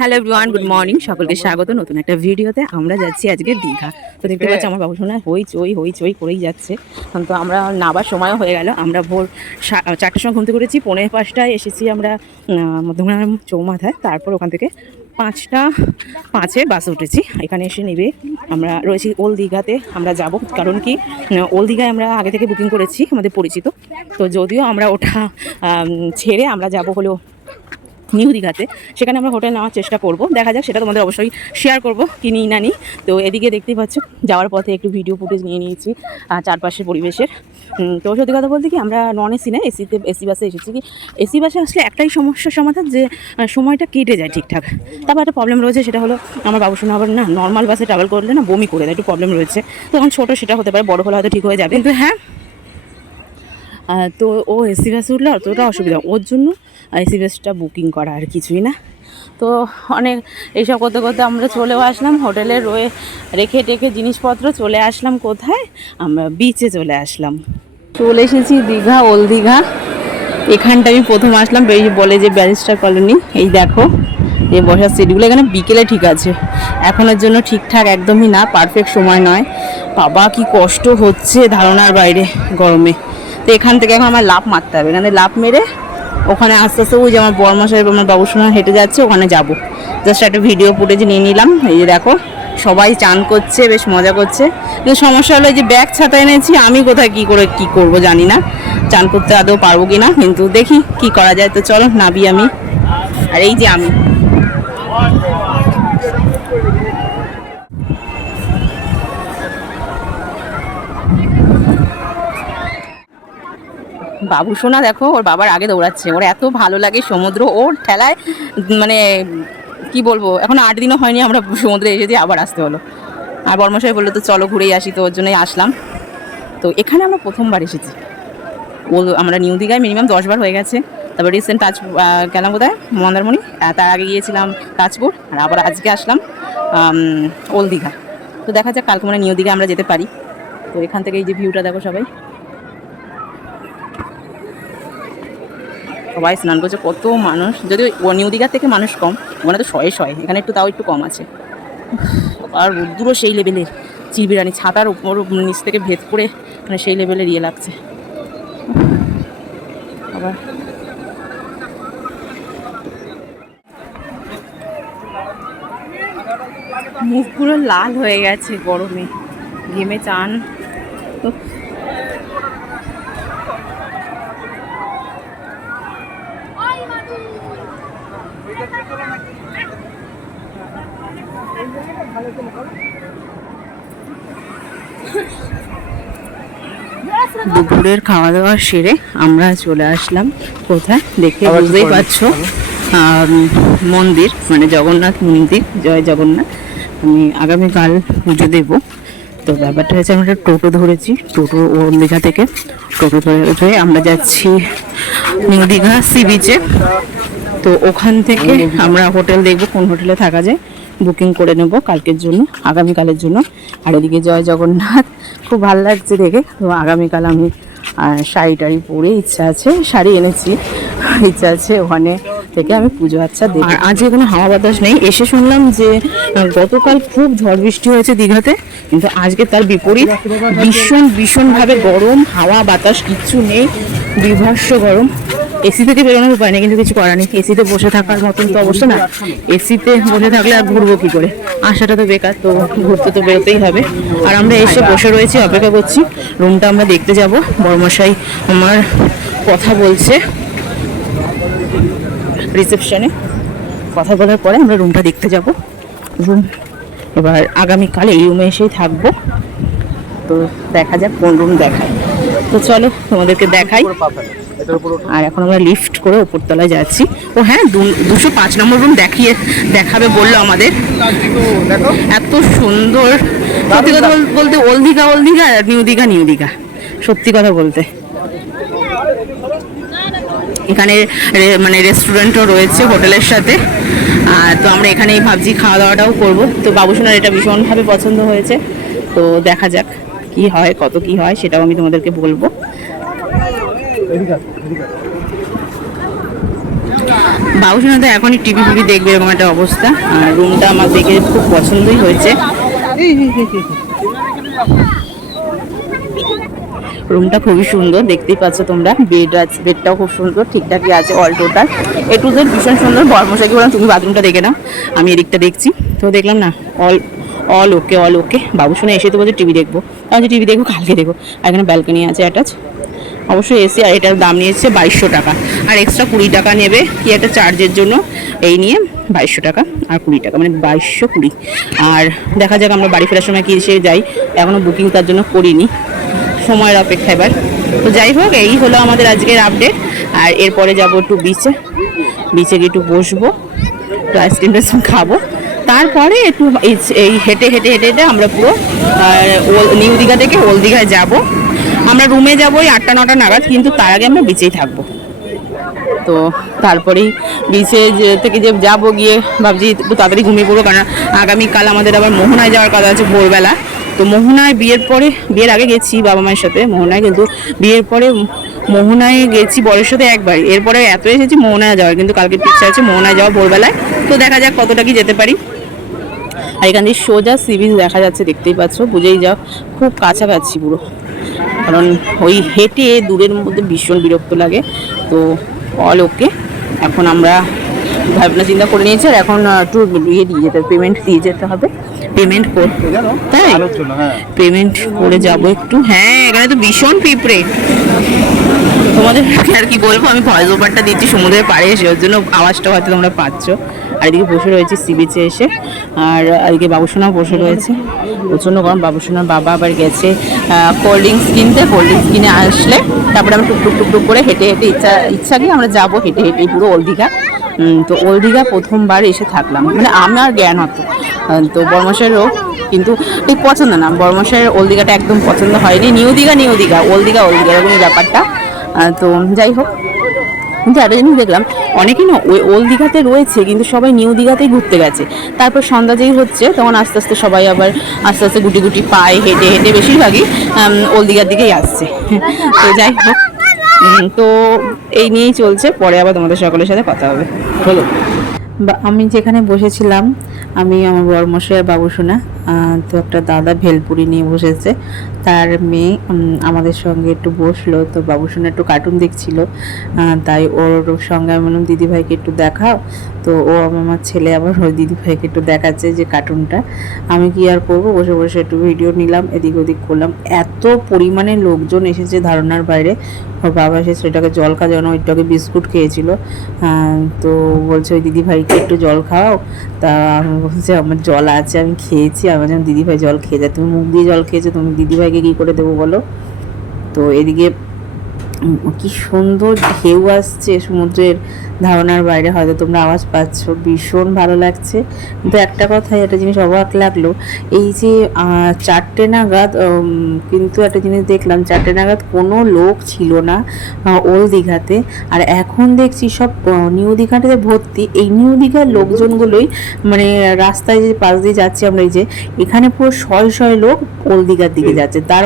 Hello everyone, good morning. সকলকে স্বাগত নতুন একটা ভিডিওতে। আমরা যাচ্ছি আজকে দীঘা। তো দেখতে পাচ্ছি আমার বাবু সোনা হই চই করেই যাচ্ছে। তো আমরা নাবার সময়ও হয়ে গেল। আমরা ভোর 4টার সময় ঘুম থেকে উঠেছি, 4:45টায় এসেছি আমরা মধ্যমগ্রাম চৌমাথায়। তারপর ওখান থেকে 5:05 বাসে উঠেছি। এখানে এসে নেবে আমরা রয়েছি ওল্ড দীঘাতে। আমরা যাব কারণ কি, ওল্ড দীঘায় আমরা আগে থেকে বুকিং করেছি, আমাদের পরিচিত। তো যদিও আমরা ওটা ছেড়ে আমরা যাব হলো নিউ দীঘাতে, সেখানে আমরা হোটেল নেওয়ার চেষ্টা করব। দেখা যাক, সেটা তোমাদের অবশ্যই শেয়ার করব কি নিই না নিই। তো এদিকে দেখতেই পাচ্ছ, যাওয়ার পথে একটু ভিডিও ফুটেজ নিয়ে নিয়েছি চারপাশের পরিবেশের। তো সত্যি কথা বলতে কি, আমরা নন এসি না, এসি বাসে এসেছি। কি এসি বাসে আসলে একটাই সমস্যার সমাধান, যে সময়টা কেটে যায় ঠিকঠাক। তারপর একটা প্রবলেম রয়েছে, সেটা হলো আমার বাবু শোনা আবার না নর্মাল বাসে ট্রাভেল করলে না বমি করে দেয়, একটু প্রবলেম রয়েছে। তো এখন ছোটো সেটা হতে পারে, বড় হলে হয়তো ঠিক হয়ে যাবে। কিন্তু হ্যাঁ, তো ও এসি বাসে উঠলে অতটা অসুবিধা, ওর জন্য এসি বাসটা বুকিং করা, আর কিছুই না। তো অনেক এইসব করতে করতে আমরা চলেও আসলাম হোটেলে, রেখে টেখে জিনিসপত্র চলে আসলাম কোথায়, আমরা বিচে চলে আসলাম। চলে এসেছি দীঘা, ওল্ড দীঘা। এখানটা আমি প্রথম আসলাম, বলে যে ব্যারিস্টার কলোনি। এই দেখো এই বসার সিটগুলো, এখানে বিকেলে ঠিক আছে, এখনের জন্য ঠিকঠাক একদমই না, পারফেক্ট সময় নয়। বাবা কি কষ্ট হচ্ছে ধারণার বাইরে গরমে। তো এখান থেকে এখন আমার লাফ মারতে হবে, এখানে লাফ মেরে ওখানে আস্তে আস্তে ওই যে আমার বড়মা সাহেব আমার বাবুর সঙ্গে হেঁটে যাচ্ছে, ওখানে যাব। জাস্ট একটা ভিডিও ফুটেজ নিয়ে নিলাম। এই যে দেখো সবাই চান করছে, বেশ মজা করছে। কিন্তু সমস্যা হলো, এই যে ব্যাগ ছাতা এনেছি, আমি কোথায় কি করব জানি না, চান করতে আদৌ পারবো কি না, কিন্তু দেখি কি করা যায়। তো চলো নাবি আমি, আর এই যে আমি। বাবু সোনা দেখো ওর বাবার আগে দৌড়াচ্ছে, ওর এত ভালো লাগে সমুদ্র, ওর ঠেলায় মানে কি বলবো, এখন 8 দিনও হয়নি আমরা সমুদ্রে এসেছি, আবার আসতে হলো। আর বর্মশাই বললো তো চলো ঘুরেই আসি, তো ওর জন্যই আসলাম। তো এখানে আমরা প্রথমবার এসেছি। আমরা নিউ দীঘায় মিনিমাম 10 বার হয়ে গেছে। তারপর রিসেন্ট গেলাম কোথায়, মন্দারমণি, তার আগে গিয়েছিলাম তাজপুর, আর আবার আজকে আসলাম ওল্ড দীঘা। তো দেখা যাক কালকে মানে নিউ দীঘা আমরা যেতে পারি। তো এখান থেকে এই যে ভিউটা দেখো, সবাই স্নান করছে, কত মানুষ। যদিও নিউ দীঘার থেকে মানুষ কম, ওখানে তো শয়ে, এখানে একটু তাও একটু কম আছে। আর রোদ্দুরও সেই লেভেলের, চিরবিরানি, ছাতার উপর নিচ থেকে ভেদ করে মানে সেই লেভেলের ইয়ে লাগছে। আবার মুখ পুরো লাল হয়ে গেছে গরমে, ঘেমে চান। দুপুরের খাওয়া দাওয়া সেরে আমরা চলে আসলাম কোথায়, দেখে বুঝতেই পারছো, মন্দির, মানে জগন্নাথ মন্দির, জয় জগন্নাথ। আমি আগামীকাল পুজো দেবো। তো ব্যাপারটা হচ্ছে, আমরা টোটো ধরেছি, টোটো ওল্ড দীঘা থেকে টোটো ধরে আমরা যাচ্ছি নিউ দীঘা সি বিচে। তো ওখান থেকে আমরা হোটেল দেখবো, কোন হোটেলে থাকা যায়, বুকিং করে নেব কালকের জন্য, আগামীকালের জন্য। আর এদিকে জয় জগন্নাথ, খুব ভালো লাগছে দেখে। তো আগামীকাল আমি শাড়ি টাড়ি পরে ইচ্ছা আছে, শাড়ি এনেছি, ইচ্ছা আছে ওখানে থেকে আমি পুজো আচ্ছা দেখি। আর আজকে কোনো হাওয়া বাতাস নেই। এসে শুনলাম যে গতকাল খুব ঝড় বৃষ্টি হয়েছে দীঘাতে, কিন্তু আজকে তার বিপরীত, ভীষণভাবে গরম, হাওয়া বাতাস কিচ্ছু নেই, বিভৎস গরম। এসি থেকে বেরোনোর উপায় নেই, কিন্তু কিছু করার নেই, এসিতে বসে থাকার মতন তো অবস্থা না। এসিতে বসে থাকলে আর ঘুরবো কি করে, আসাটা তো বেকার, তো ঘুরতে তো বেরোতেই হবে। আর আমরা এসে বসে রয়েছি, অপেক্ষা করছি রুমটা আমরা দেখতে যাব। বড়মশাই আমার কথা বলছে রিসেপশনে, কথা বলার পরে আমরা রুমটা দেখতে যাব। রুম এবার আগামীকাল এই রুমে এসেই থাকবো। তো দেখা যাক কোন রুম দেখায়। তো চলো তোমাদেরকে দেখাই। আর এখন আমরা লিফট করে উপরতলায় যাচ্ছি। ও হ্যাঁ, 205 নম্বর রুম দেখাবে বললো আমাদের। এত সুন্দর, সত্যি কথা বলতে, ওল্ড দীঘা নিউ দীঘা, সত্যি কথা বলতে। এখানে মানে রেস্টুরেন্টও রয়েছে হোটেলের সাথে। তো আমরা এখানেই ভাবছি খাওয়া দাওয়াটাও করবো। তো বাবুসোনার এটা ভীষণভাবে পছন্দ হয়েছে। তো দেখা যাক কি হয়, কত কি হয়, সেটাও আমি তোমাদেরকে বলবো। বাবুসোনা তো এখনই টিভি ফিভি দেখবে এরকম একটা অবস্থা। আর রুমটা আমার দেখে খুব পছন্দই হয়েছে। রুমটা খুবই সুন্দর, দেখতেই পাচ্ছ তোমরা। বেড আছে, বেডটাও খুব সুন্দর, ঠিকঠাকই আছে all total. A to Z ভীষণ সুন্দর। বর্মশাইকে বললাম তুমি বাথরুমটা দেখে নাও, আমি এদিকটা দেখছি। তো দেখলাম না, অল ওকে, অল ওকে। বাবুসোনা এসে তো বলছে টিভি দেখবো, আমি টিভি দেখবো কালকে দেখবো। আর এখানে ব্যালকনি আছে অ্যাটাচ, অবশ্যই এসি। আর এটার দাম নিয়েছে 2200 টাকা, আর এক্সট্রা 20 টাকা নেবে কি একটা চার্জের জন্য। এই নিয়ে 2200 টাকা আর 20 টাকা, মানে 2220। আর দেখা যাক আমরা বাড়ি ফেরার সময় কি এসে যাই, এখনও বুকিং তার জন্য করিনি, সময়ের অপেক্ষা এবার। তো যাই হোক, এই হলো আমাদের আজকের আপডেট। আর এরপরে যাবো একটু বিচে, বিচে গিয়ে একটু বসবো, একটু আইসক্রিম টাইসক্রিম খাবো। তারপরে একটু এই হেঁটে হেঁটে হেঁটে হেঁটে আমরা পুরো নিউ দীঘা থেকে ওল্ড দীঘায় যাবো। আমরা রুমে যাবো ওই 8টা-9টা নাগাদ, কিন্তু তার আগে আমরা বিচেই থাকবো। তো তারপরেই বিচে থেকে যে যাবো, গিয়ে ভাবছি একটু তাড়াতাড়ি ঘুমিয়ে পড়বো, কারণ আগামীকাল আমাদের আবার মোহনায় যাওয়ার কথা আছে ভোরবেলা। তো মোহনায় বিয়ের পরে, বিয়ের আগে গেছি বাবা মায়ের সাথে মোহনায়, কিন্তু বিয়ের পরে মোহনায় গেছি বরের সাথে একবারই, এরপরে এত এসেছি মোহনায় যাওয়ার, কিন্তু কালকে ইচ্ছা আছে মোহনায় যাওয়া ভোরবেলায়। তো দেখা যাক কতটা কি যেতে পারি। আর এখান দিয়ে সোজা সি বিচ দেখা যাচ্ছে, দেখতেই পাচ্ছ, বুঝেই যাও খুব কাছাকাছি পুরো। কারণ ওই হেঁটে দূরের মধ্যে ভীষণ বিরক্ত লাগে। তো অল ওকে, এখন আমরা ভাবনা চিন্তা করে নিয়েছি। আর এখন একটু ইয়ে দিয়ে যেতে হবে, পেমেন্ট দিয়ে যেতে হবে। পেমেন্ট করতে, তাই পেমেন্ট করে যাবো একটু। হ্যাঁ, এখানে তো ভীষণ পিঁপড়ে, তোমাদের আর কি বলবো। আমি ভয়েস ওভারটা দিচ্ছি সমুদ্রের পাড়ে এসে, ওর জন্য আওয়াজটা হয়তো তোমরা পাচ্ছ। আর এদিকে বসে রয়েছে সি বিচে এসে, আর এদিকে বাবুসোনাও বসে রয়েছে। প্রচণ্ড গরম। বাবুসোনার বাবা আবার গেছে কোল্ড ড্রিঙ্কস কিনতে, কোল্ড ড্রিঙ্কস কিনে আসলে তারপরে আমরা টুকটুক টুকটুক করে হেঁটে হেঁটে ইচ্ছা কি আমরা যাবো হেঁটে হেঁটেই পুরো ওল্ড দীঘা। তো ওল্ড দীঘা প্রথমবার এসে থাকলাম, মানে আমার জ্ঞান হতো। তো বর্মশাইয়েরও কিন্তু ঠিক পছন্দ না, বর্মশাইয়ের ওল্ড দীঘাটা একদম পছন্দ হয়নি। New Digha new Digha, old Digha old Digha, এরকমই ব্যাপারটা। তো যাই হোক, কিন্তু একটা জিনিস দেখলাম, অনেকেই না ওই ওল্ড দীঘাতে রয়েছে, কিন্তু সবাই নিউ দীঘাতেই ঘুরতে গেছে। তারপর সন্ধ্যা যেই হচ্ছে, তখন আস্তে আস্তে সবাই আবার আস্তে আস্তে গুটি গুটি পায়ে হেঁটে হেঁটে বেশিরভাগই ওল্ড দীঘার দিকেই আসছে। তো যাই হোক, তো এই নিয়েই চলছে। পরে আবার তোমাদের সকলের সাথে কথা হবে। হলো আমি যেখানে বসেছিলাম, আমি আমার বড়মশাই আর বাবুসোনা, তো একটা দাদা ভেলপুরি নিয়ে বসেছে, তার মেয়ে আমাদের সঙ্গে একটু বসলো। তো বাবুসোনা একটু কার্টুন দেখছিল, তাই ওর সঙ্গে আমি বললাম দিদিভাইকে একটু দেখাও। তো ও আমার ছেলে আবার ওই দিদিভাইকে একটু দেখাচ্ছে যে কার্টুনটা। আমি কি আর করবো, বসে বসে একটু ভিডিও নিলাম, এদিক ওদিক করলাম। এত পরিমাণে লোকজন এসেছে ধারণার বাইরে। ওর বাবা এসে সেটাকে জল খাওয়ানো, ওইটাকে বিস্কুট খেয়েছিল। তো বলছে ওই দিদিভাইকে একটু জল খাওয়াও। তা আমি বলছি আমার জল আছে, আমি খেয়েছি। আমার যেমন দিদিভাই জল খেয়ে যায়, তুমি মুখ দিয়ে জল খেয়েছো, তুমি দিদিভাইকে কী করে দেবো বলো। তো এদিকে কি সুন্দর ঢেউ আসছে সমুদ্রের, ধারণার বাইরে। হয়তো তোমরা আওয়াজ পাচ্ছ, ভীষণ ভালো লাগছে। কিন্তু একটা কথাই, একটা জিনিস অবাক লাগলো, এই যে 4টে নাগাদ, কিন্তু একটা জিনিস দেখলাম, 4টে নাগাদ কোনো লোক ছিল না ওল্ড দীঘাতে। আর এখন দেখছি সব নিউ দীঘাতে ভর্তি। এই নিউ দীঘার লোকজনগুলোই, মানে রাস্তায় যে পাশ দিয়ে যাচ্ছি আমরা, এই যে এখানে পুরো শয়ে শয়ে লোক ওল্ড দীঘার দিকে যাচ্ছে। তার